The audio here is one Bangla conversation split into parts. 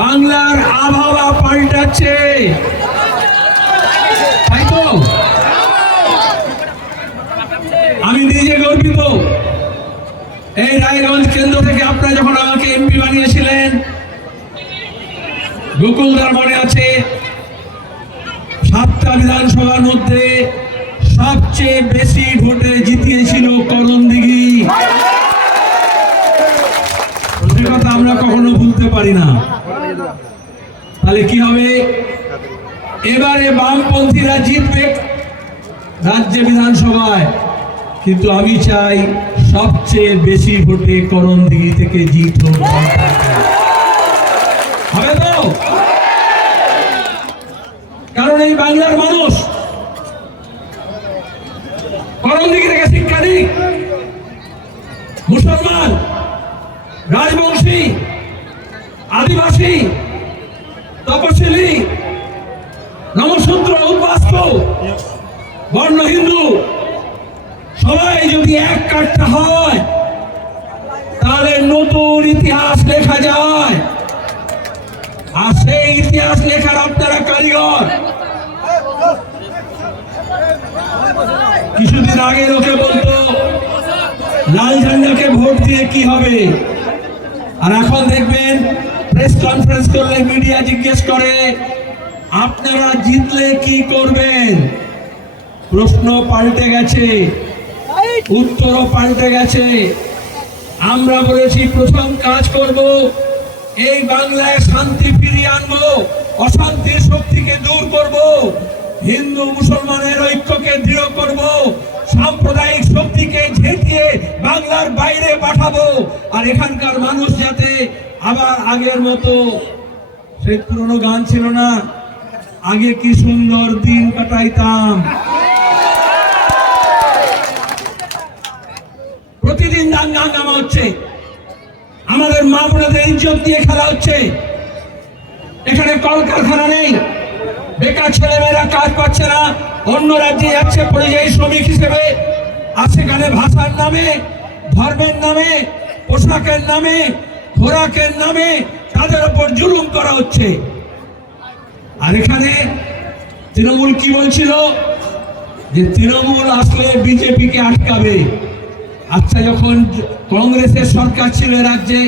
বাংলার আবহাওয়া পাল্টাচ্ছে, তাই তো? আমি নিজে গর্বিত। এই রায়গঞ্জ কেন্দ্র থেকে আপনারা যখন আমাকে এমপি বানিয়েছিলেন, গোকুলদার মনে আছে, 7টা বিধানসভার মধ্যে সবচেয়ে বেশি ভোটে জিতিয়েছিল করণদিঘি। সে কথা আমরা কখনো ভুলতে পারি না। তাহলে কি হবে? এবারে বামপন্থীরা জিতবে রাজ্য বিধানসভায়, কিন্তু আমি চাই সবচেয়ে বেশি ভোটে করণদিঘি থেকে জিত হবে তো? কারণ এই বাংলার মানুষ করণদিঘি থেকে শিক্ষা নিক। মুসলমান, রাজবংশী, আদিবাসী, তপশিলি, নমশূদ্র, উদ্বাস্ত, বর্ণ হিন্দু সবাই যদি এক কাট্টা হয়, তাহলে নতুন ইতিহাস লেখা যায়। আর সেই ইতিহাস লেখার আপনারা কারিগর। কিছুদিন আগে লোকে বলতো লাল ঝান্ডাকে ভোট দিয়ে কি হবে, আর এখন দেখবেন প্রেস কনফারেন্স করলে মিডিয়া জিজ্ঞেস করে আপনারা জিতলে কি করবেন। প্রশ্ন পাল্টে গেছে, উত্তরও পাল্টে গেছে। আমরা বলেছি প্রথম কাজ করব এই বাংলায় শান্তি ফিরিয়ে আনবো, অশান্তির শক্তিকে দূর করব, হিন্দু মুসলমানের ঐক্যকে দৃঢ় করব, সাম্প্রদায়িক শক্তিকে ঝেঁটিয়ে বাংলার বাইরে পাঠাবো। আর এখানকার মানুষ যাতে আবার আগের মতো, সেই পুরনো গান ছিল না, আগে কি সুন্দর দিন কাটাইতাম, প্রতিদিন দাঙ্গা হাঙ্গামা হচ্ছে, আমাদের মা বোনদের ইজ্জত দিয়ে খেলা হচ্ছে। এখানে কলকারখানা নেই, বেকার ছেলেমেয়েরা কাজ পাচ্ছে না, অন্য রাজ্যে যাচ্ছে পরিযায়ী শ্রমিক হিসেবে। আর সেখানে ভাষার নামে, ধর্মের নামে, পোশাকের নামে, খোরাকের নামে তাদের উপর জুলুম করা হচ্ছে। আর এখানে তৃণমূল কি বলছিল যে তৃণমূল আসলে বিজেপিকে আটকাবে। আচ্ছা, যখন কংগ্রেসের সরকার ছিল রাজ্যে,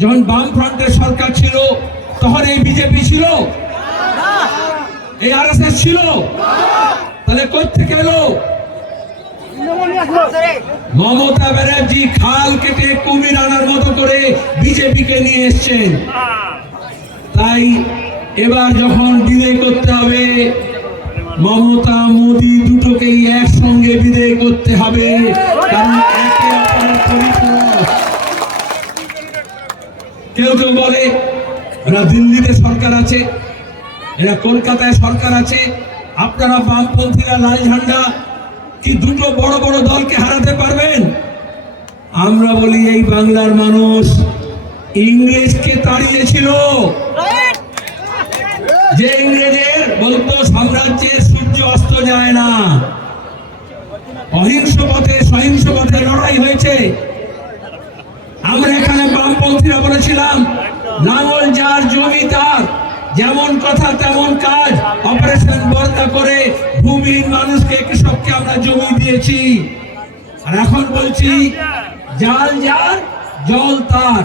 যখন বামফ্রন্টের সরকার ছিল, তখন এই বিজেপি ছিল, এই আরএসএস ছিল, তাহলে কোত্থেকে এলো? মমতা ব্যানার্জি খাল কেটে কুমির আনার মতো করে বিজেপিকে নিয়ে এসছেন। তাই এবার যখন বিদায় করতে হবে, মমতা মোদি দুটোকেই একসঙ্গে বিদায় করতে হবে, কারণ একে অপরের পরিপূরক। কেউ কেউ বলে এরা দিল্লিতে সরকার আছে, এরা কলকাতায় সরকার আছে, আপনারা বামপন্থীরা লাল ঝান্ডা কি দুটো বড় বড় দলকে হারাতে পারবেন? আমরা বলি এই বাংলার মানুষ ইংরেজকে তাড়িয়েছিল। যে ইংরেজের বলতো সাম্রাজ্যের সূর্য অস্ত যায় না, অহিংস পথে সহিংস পথে লড়াই হয়েছে। আমরা এখানে বামপন্থীরা বলেছিলাম লাঙল যার জমি তার, যেমন কথা তেমন কাজ। অপারেশন বর্তা করে ভূমিহীন মানুষকে, কৃষককে আমরা জমি দিয়েছি। আর এখন বলছি জাল যার জল তার,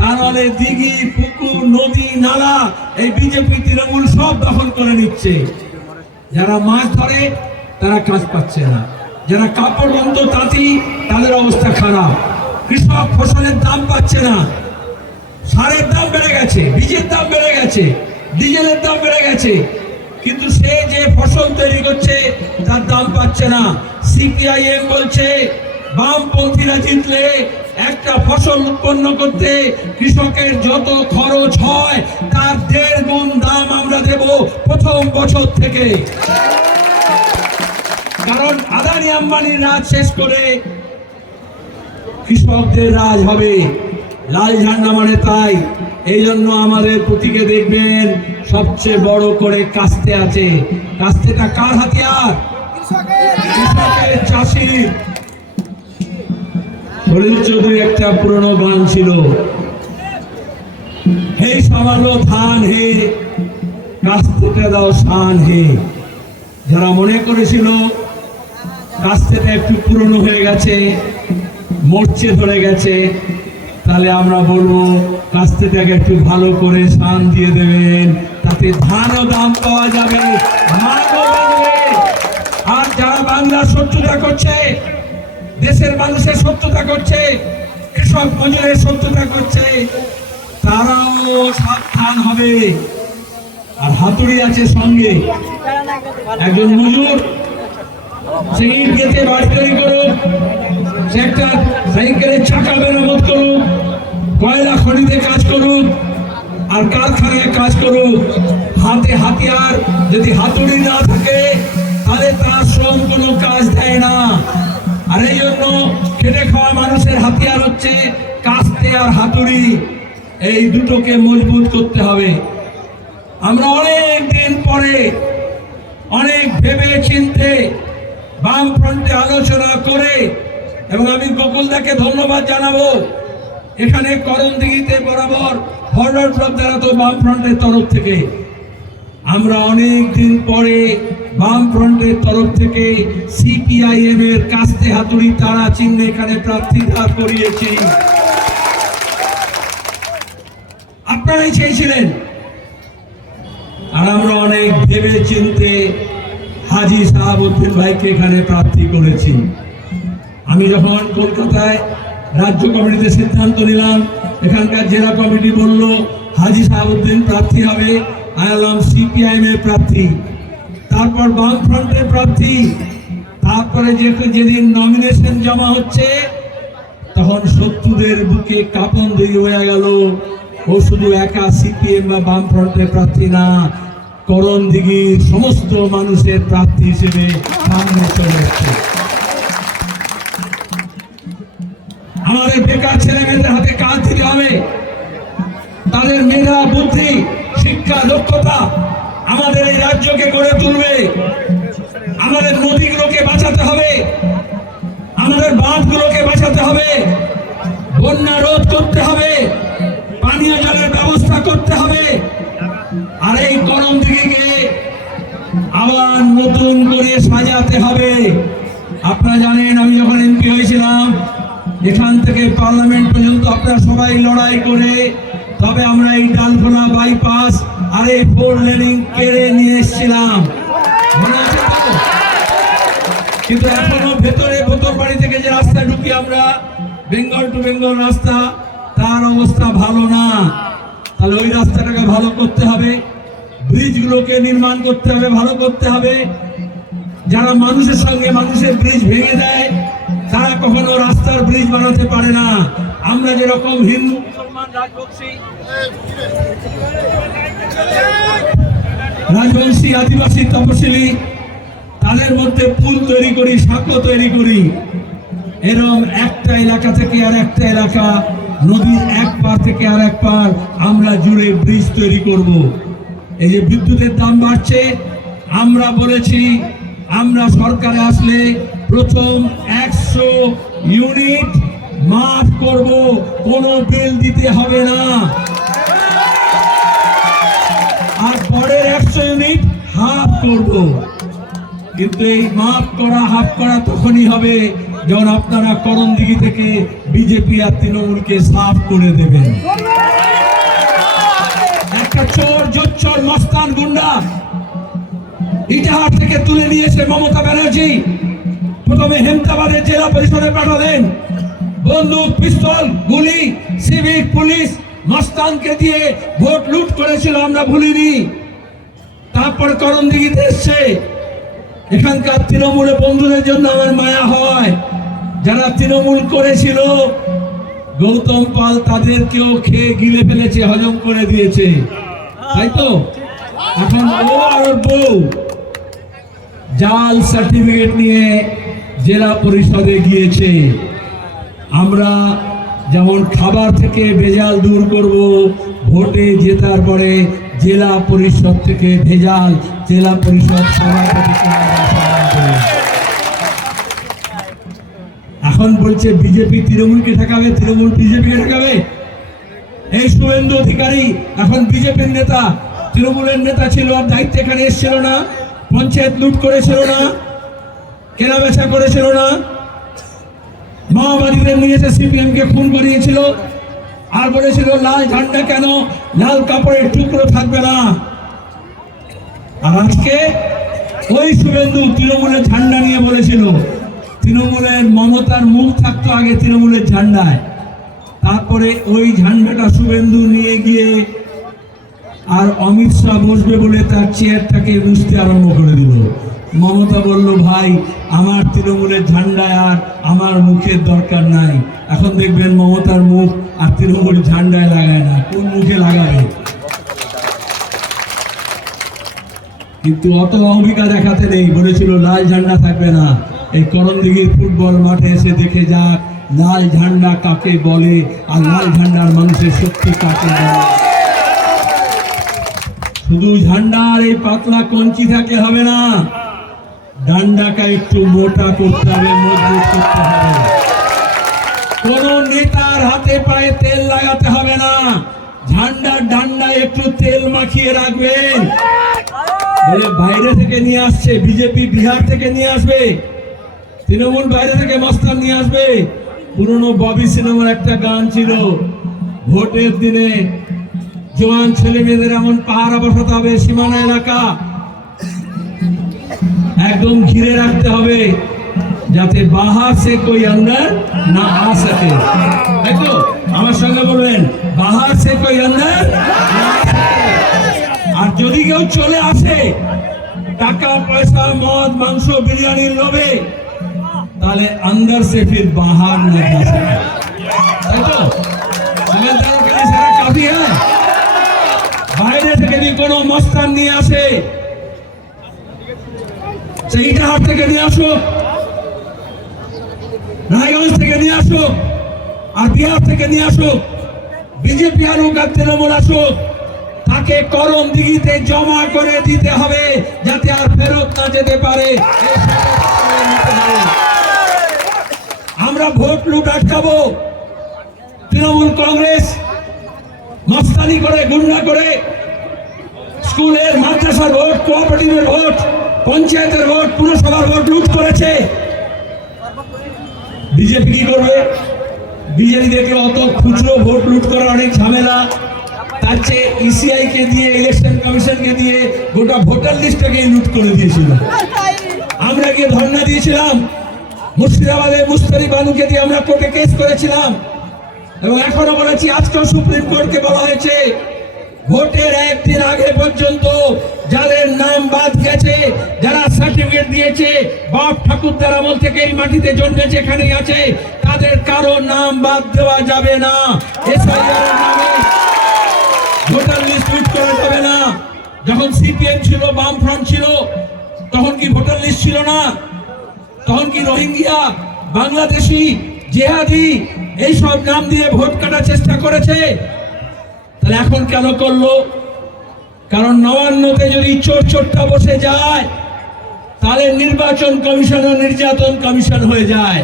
তাহলে দিঘি, পুকুর, নদী, নালা এই বিজেপি তৃণমূল সব দখল করে নিচ্ছে। যারা মাছ ধরে তারা কাজ পাচ্ছে না, যারা কাপড় বন্ধ তাঁতি তাদের অবস্থা খারাপ, কৃষক ফসলের দাম পাচ্ছে না, সারের দাম বেড়ে গেছে, বীজের দাম বেড়ে গেছে, ডিজেলের দাম বেড়ে গেছে, কিন্তু সে যে ফসল তৈরি করছে তার দাম পাচ্ছে না। সিপিআইএম বলছে বামপন্থীরা জিতলে একটা ফসল উৎপন্ন করতে কৃষকের যত খরচ হয় তার 1.5 গুণ দাম আমরা দেব প্রথম বছর থেকে। কারণ আদানি আম্বানির রাজ শেষ করে কৃষকদের রাজ হবে। লাল ঝান্ডা মানে তাই। এই জন্য আমাদের প্রতীকে দেখবেন সবচেয়ে বড় করে কাস্তে আছে। কাস্তেটা কার হাতিয়ার? কৃষকের, চাষির। সলিল চৌধুরী একটা পুরনো গান ছিল, হে সমালো ধান হে, কাস্তেটা দাও শান হে। যারা মনে করেছিল কাস্তেটা একটু পুরনো হয়ে গেছে, মরচে ধরে গেছে, তাহলে আমরা বলবো কাস্তেটাকে একটু ভালো করে শান দিয়ে দেবেন, তাতে ধানও দাম পাওয়া যাবে, মানও বাড়বে। আর যারা বাংলার শত্রুতা করছে, দেশের মানুষের শত্রুতা করছে, কৃষক মজুরের শত্রুতা করছে, তারাও সাবধান হবে। আর হাতুড়ি আছে সঙ্গে, একজন মজুর সে ইট গেঁথে বাড়ি তৈরি করুক, সে একটা সাইকেলের চাকা মেরামত করুক, কয়লা খনিতে কাজ করুক, আর কারখানায় কাজ করুক, হাতে হাতিয়ার যদি হাতুড়ি না থাকে তাহলে তার শ্রম কোনো কাজ দেয় না। আর এই জন্য খেটে খাওয়া মানুষের হাতিয়ার হচ্ছে কাস্তে আর হাতুড়ি, এই দুটোকে মজবুত করতে হবে। আমরা অনেক দিন পরে অনেক ভেবে চিন্তে বাম ফ্রন্টে আলোচনা করে, এবং আমি গোকুলদাকে ধন্যবাদ জানাবো, এখানে করণদিঘিতে বরাবর ফরওয়ার্ড ব্লক দ্বারা তো বাম ফ্রন্টের তরফ থেকে আমরা অনেক দিন পরে বাম ফ্রন্টের তরফ থেকে সিপিআইএম এর কাস্তে হাতুড়ি তারা চিহ্নে এখানে প্রার্থী দাঁড় করিয়েছি। আপনারাই চেয়েছিলেন, আর আমরা অনেক ভেবে চিনতে হাজী শাহাবুদ্দিন ভাইকে এখানে প্রার্থী করেছি। আমি যখন কলকাতায় রাজ্য কমিটিতে সিদ্ধান্ত নিলাম, এখানকার জেলা কমিটি বলল হাজী শাহাবুদ্দিন প্রার্থী হবে, আলাম সিপিআইএম এর প্রার্থী, তারপর বাম ফ্রন্টের প্রার্থী, তারপরে যেদিন নমিনেশন জমা হচ্ছে তখন শত্রুদের বুকে কাঁপন দিয়ে হয়ে গেল, ও শুধু একা সিপিএম বা বাম ফ্রন্টের প্রার্থী না, করণদিঘির সমস্ত মানুষের প্রার্থী হিসেবে সামনে চলে এসেছে। আমাদের বেকার ছেলে মেয়েদের হাতে কাজ দিতে হবে, তাদের মেধা বুদ্ধি শিক্ষা দক্ষতা আমাদের এই রাজ্যকে গড়ে তুলবে। আমাদের নদীগুলোকে বাঁচাতে হবে, আমাদের বাঁধগুলোকে বাঁচাতে হবে, বন্যা রোধ করতে হবে, পানীয় জলের ব্যবস্থা করতে হবে। আর এই করণদিঘিকে আবার নতুন করে সাজাতে হবে। আপনারা জানেন, আমি যখন এমপি হয়েছিলাম, এখান থেকে পার্লামেন্ট পর্যন্ত আপনারা সবাই লড়াই করে তবে আমরা এই ডালখোলা বাইপাস আর এই 4 লেনিং কেড়ে নিয়ে এসেছিলাম, কিন্তু এখনো ভেতরে বোতলবাড়ি থেকে যে রাস্তা ঢুকি আমরা বেঙ্গল টু বেঙ্গল রাস্তা, তার অবস্থা ভালো না। তাহলে ওই রাস্তাটাকে ভালো করতে হবে, ব্রিজগুলোকে নির্মাণ করতে হবে, ভালো করতে হবে। যারা মানুষের সঙ্গে মানুষের ব্রিজ ভেঙে দেয় তারা কখনো রাস্তার ব্রিজ বানাতে পারে না। আমরা যেরকম হিন্দু মুসলমান রাজবংশী আদিবাসী তপশিলি তাদের মধ্যে পুল তৈরি করি, সাঁকো তৈরি করি, এরকম একটা এলাকা থেকে আর একটা এলাকা, নদীর এক পার থেকে আর এক পার আমরা জুড়ে ব্রিজ তৈরি করব। এই যে বিদ্যুতের দাম বাড়ছে, আমরা বলেছি আমরা সরকারে আসলে প্রথম 100 ইউনিট মাফ করব, কোনো বিল দিতে হবে না। আর পরের 100 ইউনিট হাফ করব। কিন্তু এই মাফ করা হাফ করা তখনই হবে যখন আপনারা করণদিঘি থেকে বিজেপি আর তৃণমূলকে সাফ করে দেবেন। একটা চোর জোচ্চর মস্তান গুন্ডা ইটাহার থেকে তুলে নিয়ে এসে মমতা ব্যানার্জি প্রথমে হেমতাবাদের জেলা পরিষদে পাঠালেন, বন্দুক পিস্তল গুলি সিভিক পুলিশ মস্তানকে দিয়ে ভোট লুট করেছিল, আমরা ভুলিনি। তারপর করণদিঘিতে এসছে। এখানকার তৃণমূলের বন্ধুদের জন্য আমার মায়া হয়, যারা তৃণমূল করেছিল গৌতম পাল তাদেরকেও খেয়ে গিলে ফেলেছে, হজম করে দিয়েছে, তাই তো? এখন ও আর বউ জাল সার্টিফিকেট নিয়ে জেলা পরিষদে গিয়েছে। আমরা যেমন খাবার থেকে ভেজাল দূর করব, ভোটে জেতার পরে জেলা পরিষদ থেকে ভেজাল জেলা পরিষদ সভাপতিকে এখন বলছে বিজেপি তৃণমূলকে ঠেকাবে, তৃণমূল বিজেপিকে ঠেকাবে। এই শুভেন্দু অধিকারী এখন বিজেপির নেতা, তৃণমূলের নেতা ছিল, আর দায়িত্ব এখানে এসেছিল না? পঞ্চায়েত লুট করেছিল না? কেনা বেচা করেছিল না? মাওবাদীদের নিয়ে এসে সিপিএম কে খুন করিয়েছিল, আর বলেছিল লাল ঝান্ডা কেন, লাল কাপড়ের টুকরো থাকবে না। আর আজকে ওই শুভেন্দু তৃণমূলের ঝান্ডা নিয়ে বলেছিল, তৃণমূলের মমতার মুখ থাকতো আগে তৃণমূলের ঝান্ডায়, তারপরে ওই ঝান্ডাটা শুভেন্দু নিয়ে গিয়ে আর অমিত শাহ বসবে বলে তার চেয়ারটাকে মুছতে আরম্ভ করে দিল। মমতা বলল, ভাই আমার তৃণমূলের ঝান্ডায় আর আমার মুখের দরকার নাই। এখন দেখবেন মমতার মুখ আর তৃণমূল ঝান্ডায় লাগায় না, কোন মুখে লাগাবে? কিন্তু অত অহমিকা দেখাতে নেই, বলেছিল লাল ঝান্ডা থাকবে না। এই করণদিঘির ফুটবল মাঠে এসে দেখে যাক লাল ঝান্ডা কাকে বলে, আর লাল ঝান্ডার মানুষের শক্তি কাকে বলে। শুধু ঝান্ডার এই পাতলা কঞ্চি থাকলে হবে না, ডান্ডাকে একটু মোটা করতে হবে, মজবুত করতে হবে। কোন নেতার হাতে পায়ে তেল লাগাতে হবে না, ঝান্ডার ডান্ডায় একটু তেল মাখিয়ে রাখবেন। বলে বাইরে থেকে নিয়ে আসছে বিজেপি, বিহার থেকে নিয়ে আসবে, তৃণমূল বাইরে থেকে মস্তান নিয়ে আসবে। পুরনো ববি সিনেমার একটা গান ছিল, ভোটের দিনে জওয়ান ছেলে মেয়েদের এমন পাহারা বসাতে হবে, সীমানা এলাকা একদম ঘিরে রাখতে হবে, যাতে বাহার সে কোই অন্দর না আ সকে। দেখো আমার সঙ্গে বলবেন, বাহার সে কোই অন্দর না আ সকে। আর যদি কেউ চলে আসে টাকা পয়সা মদ মাংস বিরিয়ানির লোভে, তাহলে अंदर से फिर बाहर न जा सके। তাই তো समझदारों के लिए सारा काफी है। বাইরে থেকে যদি কোনো মস্তান নিয়ে আসে, সেইটাহাট থেকে নিয়ে আসো, রায়গঞ্জ থেকে নিয়ে আসো, আর বিহার থেকে নিয়ে আসো, বিজেপি আর তৃণমূল আসো, তাকে করণদিঘিতে জমা করে দিতে হবে, যাতে আর ফেরত না যেতে পারে। আমরা ভোট লুট আটকাবো। তৃণমূল কংগ্রেস মস্তানি করে, গুন্ডা করে স্কুলের মাদ্রাসার ভোট, কোঅপারেটিভের ভোট, পঞ্চায়েতের ভোট, পুরসভার ভোট লুট করেছে। বিজেপি কি করবে? বিজেপি দেখে অত খুচরো ভোট লুট করা অনেক ঝামেলা, তার চেয়ে ইসিআই কে দিয়ে, ইলেকশন কমিশনকে দিয়ে গোটা ভোটার লিস্টটাকে লুট করে দিয়েছিল। আমরা গিয়ে ধর্ণা দিয়েছিলাম, মুর্শিদাবাদে মুস্তারি বানুকে দিয়ে আমরা কোর্টে কেস করেছিলাম, এবং এখনো বলেছি, আজকেও সুপ্রিম কোর্টকে বলা হয়েছে ভোটের একদিন আগে পর্যন্ত যাদের নাম বাদ গেছে, যারা সার্টিফিকেট দিয়েছে বাপ ঠাকুরদার আমল থেকে এই মাটিতে জন্মেছে, এখানেই আছে, তাদের কারো নাম বাদ দেওয়া যাবে না। এসআইআর নামে ভোটার লিস্ট লুট করা যাবে না। যখন সিপিএম ছিল, বাম ফ্রন্ট ছিল, তখন কি ভোটার লিস্ট ছিল না? তখন কি রোহিঙ্গিয়া, বাংলাদেশি, জেহাদি এইসব নাম দিয়ে ভোট কাটার চেষ্টা করেছে? তাহলে এখন কেন করলো? কারণ নবান্নতে যদি চোরটা বসে যায়, তাহলে নির্বাচন কমিশন ও নির্যাতন কমিশন হয়ে যায়।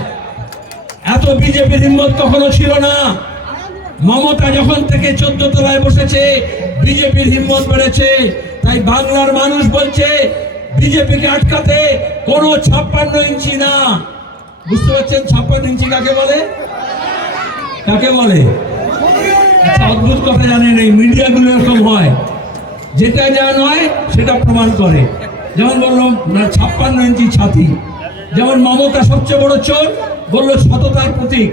এত বিজেপির হিম্মত কখনো ছিল না। মমতা যখন থেকে 14 তলায় বসেছে, বিজেপির হিম্মত বেড়েছে। তাই বাংলার মানুষ বলছে বিজেপিকে আটকাতে কোনো 56 ইঞ্চি না। বুঝতে পারছেন 56 ইঞ্চি কাকে বলে? কাকে বলে? অদ্ভুত কথা জানেন, এই মিডিয়াগুলো এরকম হয়, যেটা যা নয় সেটা প্রমাণ করে। যেমন বললো না 56 ইঞ্চি ছাতি, যেমন মমতা সবচেয়ে বড় চোর, বললো সততার প্রতীক।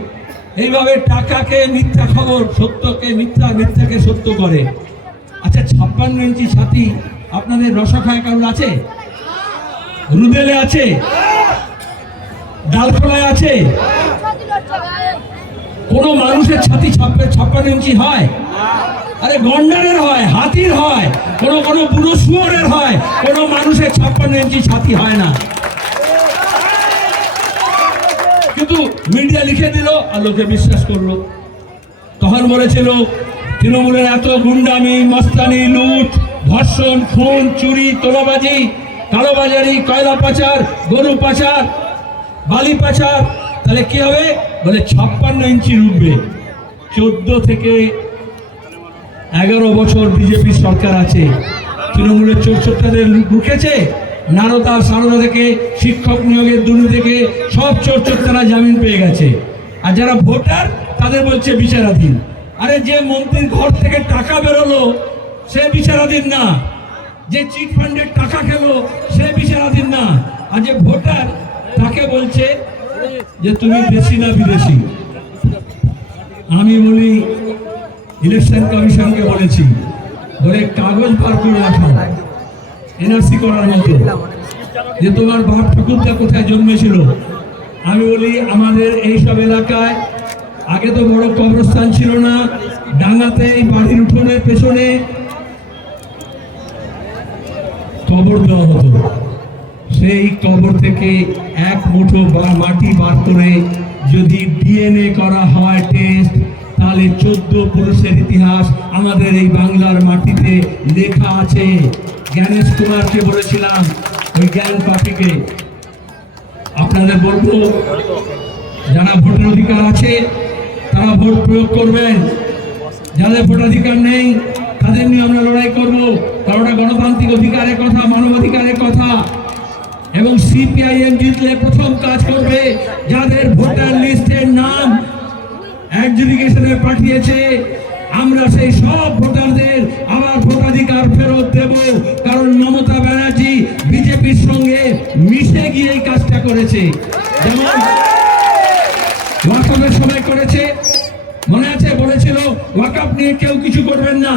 এইভাবে টাকাকে মিথ্যা খবর, সত্যকে মিথ্যা, মিথ্যাকে সত্য করে। আচ্ছা 56 ইঞ্চি ছাতি আপনাদের রসখায় কারণ আছে? রুদেলে আছে? ডালখোলায় আছে? কোন মানুষের ছাতি 56 ইঞ্চি হয়? আরে গন্ডারের হয়, হাতির হয়, কোন বুড়ো শুয়োরের হয়, কোন মানুষের 56 ইঞ্চি ছাতি হয় না। কিন্তু মিডিয়া লিখে দিল আর লোকে বিশ্বাস করলো। তখন বলেছিল তৃণমূলের এত গুন্ডামি, মস্তানি, লুট, ধর্ষণ, খুন, চুরি, তোলাবাজি, কালোবাজারি, কয়লা পাচার, গরু পাচার, বালি পাচার, তাহলে কি হবে? বলে 56 ইঞ্চি উঠবে। 14 থেকে 11 বছর বিজেপি সরকার আছে, তৃণমূলের চোরচোরটাদের ঢুকেছে, নারদা সারদা থেকে শিক্ষক নিয়োগের দুর্নীতি থেকে সব চোরচোরটারা জামিন পেয়ে গেছে। আর যারা ভোটার তাদের বলছে বিচারাধীন। আরে যে মন্ত্রীর ঘর থেকে টাকা বেরোলো সে বিচারাধীন না, যে চিট ফান্ডের টাকা খেলো সে বিচারাধীন না, আর যে ভোটার তাকে বলছে যে তুমি দেশি না বিদেশি। আমি বলি ইলেকশন কমিশনকে বলেছি, বলে কাগজ বার করে রাখো এনআরসি করার মতো, যে তোমার বাপ ঠাকুরদা কোথায় জন্মেছিল। আমি বলি আমাদের এইসব এলাকায় আগে তো বড় কবরস্থান ছিল না, ডাঙ্গাতে এই বাড়ির উঠোনের পেছনে কবর দেওয়া হতো। সেই কবর থেকে এক মুঠো মাটি বার করে যদি ডিএনএ করা হয় টেস্ট, তাহলে 14 পুরুষের ইতিহাস আমাদের এই বাংলার মাটিতে লেখা আছে। জ্ঞানেশ কুমারকে বলেছিলাম ওই জ্ঞান পাখিকে, আপনাদের বলবো যারা ভোটের অধিকার আছে তারা ভোট প্রয়োগ করবেন, যাদের ভোটাধিকার নেই তাদের নিয়ে আমরা লড়াই করব, কারণ ওটা গণতান্ত্রিক অধিকারের কথা, মানবাধিকারের কথা। এবং সিপিআইএম জিতলে প্রথম কাজ করবে যাদের ভোটার লিস্টের নাম অ্যাডজুডিকেশনে পাঠিয়েছে, আমরা সেই সব ভোটারদের আবার ভোটাধিকার ফেরত দেব। কারণ মমতা ব্যানার্জি বিজেপির সঙ্গে মিশে গিয়ে এই কাজটা করেছে। যেমন ওয়াকফের সময় করেছে, মনে আছে, বলেছিল ওয়াকফ নিয়ে কেউ কিছু করবেন না,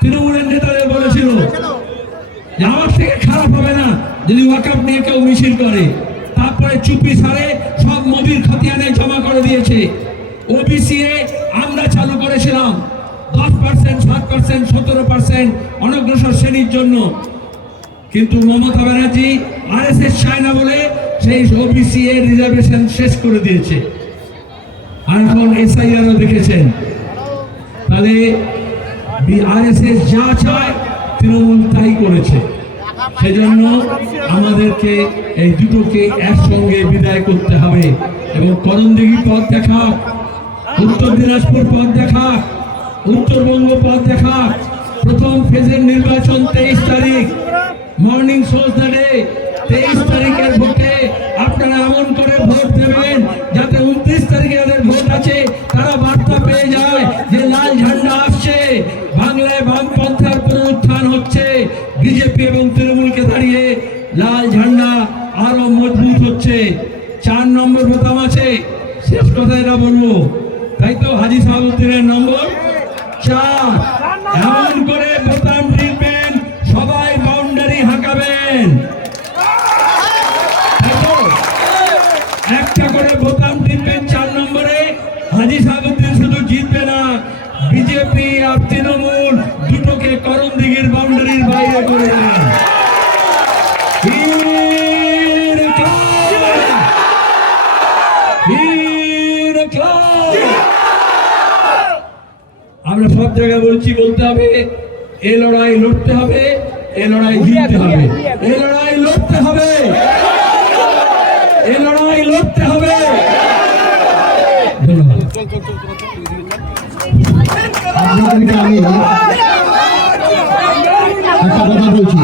তৃণমূলের নেতাদের বলেছিল যে আমার থেকে খারাপ হবে না যদি ওয়াকফ নিয়ে কেউ মিছিল করে। তারপরে চুপি সারে সব মোদির খতিয়ানে জমা করে দিয়েছে। ওবিসি আমরা চালু করেছিলাম 10%, 7%, 17% অনগ্রসর শ্রেণীর জন্য, কিন্তু মমতা ব্যানার্জি আরএসএস চায় না বলে সেই ওবিসি এর রিজার্ভেশন শেষ করে দিয়েছে। আর এখন এসআইআরও দেখেছেন, তাহলে আরএসএস যা চায় তৃণমূল তাই করেছে। সেজন্য আমাদেরকে এই দুটোকে একসঙ্গে বিদায় করতে হবে এবং করণদিঘি পথ দেখা, উত্তর দিনাজপুর পথ দেখা, উত্তরবঙ্গ পথ দেখা। প্রথম ফেজের নির্বাচন 23 তারিখ, মর্নিং শোজ ডে। 23 তারিখের ভোটে আপনারা এমন করে ভোট দেবেন যাতে 29 তারিখে যাদের ভোট আছে তারা বার্তা পেয়ে যায় যে লাল ঝান্ডা আসছে, বাংলায় বামপন্থার পুনরুত্থান হচ্ছে, বিজেপি এবং তৃণমূলকে দাঁড়িয়ে লাল ঝান্ডা আরো মজবুত হচ্ছে। 4 নম্বর বোতাম আছে, শেষ কথা এটা বলবো, তাই তো হাজী সাহাবুদ্দিনের নম্বর 4। এমন করে বোতাম টিপবেন সবাই বাউন্ডারি হাঁকাবেন, একটা করে বোতাম টিপবেন 4 নম্বরে। হাজী সাহাবুদ্দিন শুধু জিতবে না, বিজেপি আর তৃণমূল দুটোকে করণদিঘির বাউন্ডারির বাইরে করে দেবেন। আমরা সব জায়গায় বলছি, বলতে হবে এ লড়াই লড়তে হবে, এ লড়াই জিততে হবে, এ লড়াই লড়তে হবে, এ লড়াই লড়তে হবে। ধন্যবাদ। আপনাদেরকে আমি একটা কথা বলছি।